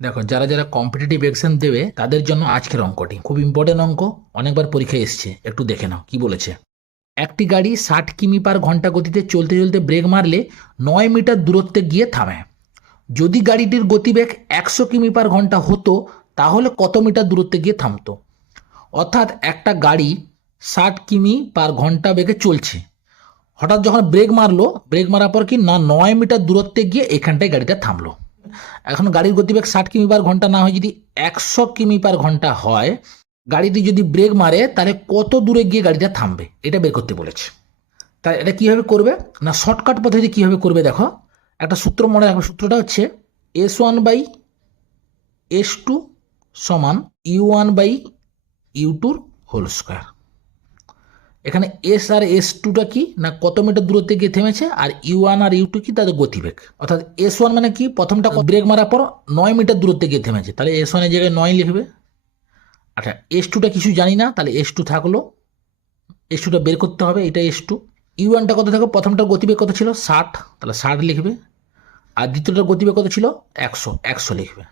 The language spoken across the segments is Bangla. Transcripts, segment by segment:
দেখো যারা যারা কম্পিটিটিভ এক্সাম দেবে, তাদের জন্য আজকের অঙ্কটি। খুব ইম্পর্টেন্ট অঙ্ক, অনেকবার পরীক্ষায় এসছে, একটু দেখে নাও, কি বলেছে। একটি গাড়ি ষাট কিমি পার ঘণ্টা গতিতে চলতে চলতে ব্রেক মারলে নয় মিটার দূরত্বে গিয়ে থামে। যদি গাড়িটির গতিবেগ একশো কিমি পার ঘণ্টা হতো, তাহলে কত মিটার দূরত্বে গিয়ে থামতো? অর্থাৎ একটা গাড়ি ষাট কিমি পার ঘণ্টা বেগে চলছে। হঠাৎ যখন ব্রেক মারলো ব্রেক মারার পর কি না, নয় মিটার দূরত্বে গিয়ে এখানটায় গাড়িটা থামলো। এখন গাড়ির গতিবেগ ষাট কিমি পার ঘণ্টা না হয়, যদি একশো কিমি পার ঘণ্টা হয়, গাড়িটি যদি ব্রেক মারে, তাহলে কত দূরে গিয়ে গাড়িটা থামবে? এটা বের করতে বলেছে। তাই এটা কীভাবে করবে? না, শর্টকাট পদ্ধতি কীভাবে করবে দেখো? একটা সূত্র মনে রাখবে। সূত্রটা হচ্ছে S one by S two সমান ইউ ওয়ান বাই ইউ টুর হোল স্কোয়ার। এখানে এস আর এস টুটা কি? না কত মিটার দূরত্বে গিয়ে থেমেছে? আর ইউ ওয়ান আর ইউ টু কি তাদের গতিবেগ? অর্থাৎ এস ওয়ান মানে কি? প্রথমটা ব্রেক মারার পর নয় মিটার দূরত্বে গিয়ে থেমেছে। তাহলে এস ওয়ানের জায়গায় নয় লিখবে। আচ্ছা এস টুটা কিছু জানি না, তাহলে এস টু থাকল। এস টুটা বের করতে হবে, এটা এস টু ইউ ওয়ানটা কত থাকবে প্রথমটার গতিবেগ কত ছিল? ষাট। তাহলে ষাট লিখবে। আর দ্বিতীয়টার গতিবেগ কত ছিল? একশো। একশো লিখবে।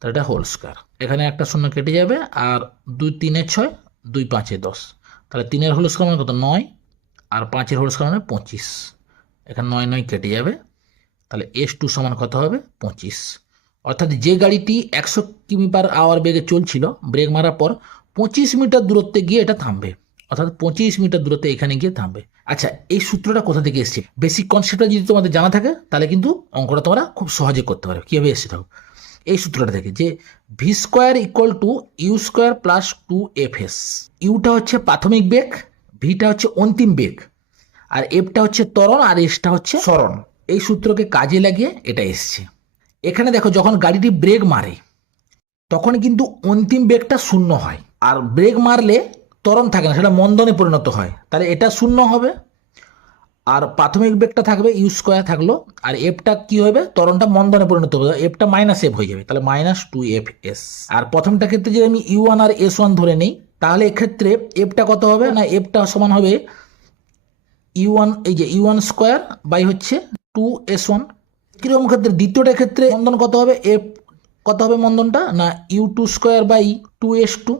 তাহলে এটা হোল স্কোয়ার এখানে একটা শূন্য কেটে যাবে, আর দুই তিনে ছয়, দুই পাঁচে দশ। তাহলে তিনের হোল স্কোয়ার মানে কত? নয়। আর পাঁচের হোল স্কোয়ার মানে পঁচিশ। এখানে নয় নয় কেটে যাবে। তাহলে এস টু সমান কত হবে? পঁচিশ। অর্থাৎ যে গাড়িটি একশো কিমি পার আওয়ার বেগে চলছিল ব্রেক মারার পর পঁচিশ মিটার দূরত্বে গিয়ে এটা থামবে। অর্থাৎ পঁচিশ মিটার দূরত্বে এখানে গিয়ে থামবে। আচ্ছা এই সূত্রটা কোথা থেকে এসছে? বেসিক কনসেপ্টটা যদি তোমাদের জানা থাকে, তাহলে কিন্তু অঙ্কটা তোমরা খুব সহজে করতে পারবে। কীভাবে এসছে থাকো এই সূত্রটা থেকে যে V square equal to U square plus two F S Yuta হচ্ছে প্রাথমিক বেগ ভিটা হচ্ছে অন্তিম বেগ, আর এফটা হচ্ছে তরণ আর এসটা হচ্ছে সরণ এই সূত্রকে কাজে লাগিয়ে এটা এসছে। এখানে দেখো যখন গাড়িটি ব্রেক মারে তখন কিন্তু অন্তিম বেগটা শূন্য হয়। আর ব্রেক মারলে তরণ থাকে না, সেটা মন্দনে পরিণত হয়। তাহলে এটা শূন্য হবে। আর প্রাথমিক বেগটা থাকবে ইউ স্কোয়ার থাকল, আর এফটা কি হবে তরণটা মন্দনে পরিণত হবে এফটা মাইনাস এফ হয়ে যাবে, তাহলে মাইনাস টু এফ এস আর প্রথমটা ক্ষেত্রে যদি আমি ইউ ওয়ান আর এস ওয়ান ধরে নিই, তাহলে এক্ষেত্রে এফটা কত হবে? না এফটা সমান হবে ইউ ওয়ান এই যে ইউ ওয়ান স্কোয়ার বাই হচ্ছে টু এস ওয়ান কীরকম ক্ষেত্রে? দ্বিতীয়টা ক্ষেত্রে মন্দন কত হবে? এফ কত হবে মন্দনটা না U two square by two S two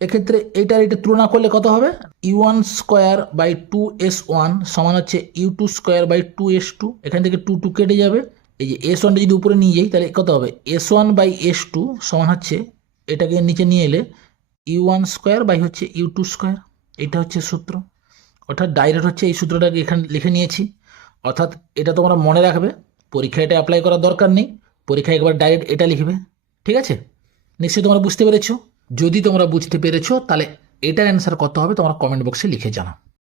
এক্ষেত্রে এইটার এটা তুলনা করলে কত হবে? U one square by two S one সমান হচ্ছে U two square by two S two এখান থেকে টু টু কেটে যাবে। এই যে এস ওয়ানটা যদি উপরে নিয়ে যাই, তাহলে কত হবে? S one by S two সমান হচ্ছে, এটাকে নিচে নিয়ে এলে ইউ ওয়ান স্কোয়ার বাই হচ্ছে ইউ টু স্কোয়ার এটা হচ্ছে সূত্র। অর্থাৎ ডাইরেক্ট হচ্ছে এই সূত্রটাকে এখানে লিখে নিয়েছি। অর্থাৎ এটা তোমরা মনে রাখবে, পরীক্ষায় এটা অ্যাপ্লাই করার দরকার নেই। পরীক্ষায় একবার ডাইরেক্ট এটা লিখবে। ঠিক আছে? নিশ্চয়ই তোমরা বুঝতে পেরেছ। যদি তোমরা বুঝতে পেরেছ তাহলে এটার অ্যান্সার কত হবে? তোমরা কমেন্ট বক্সে লিখে জানাও।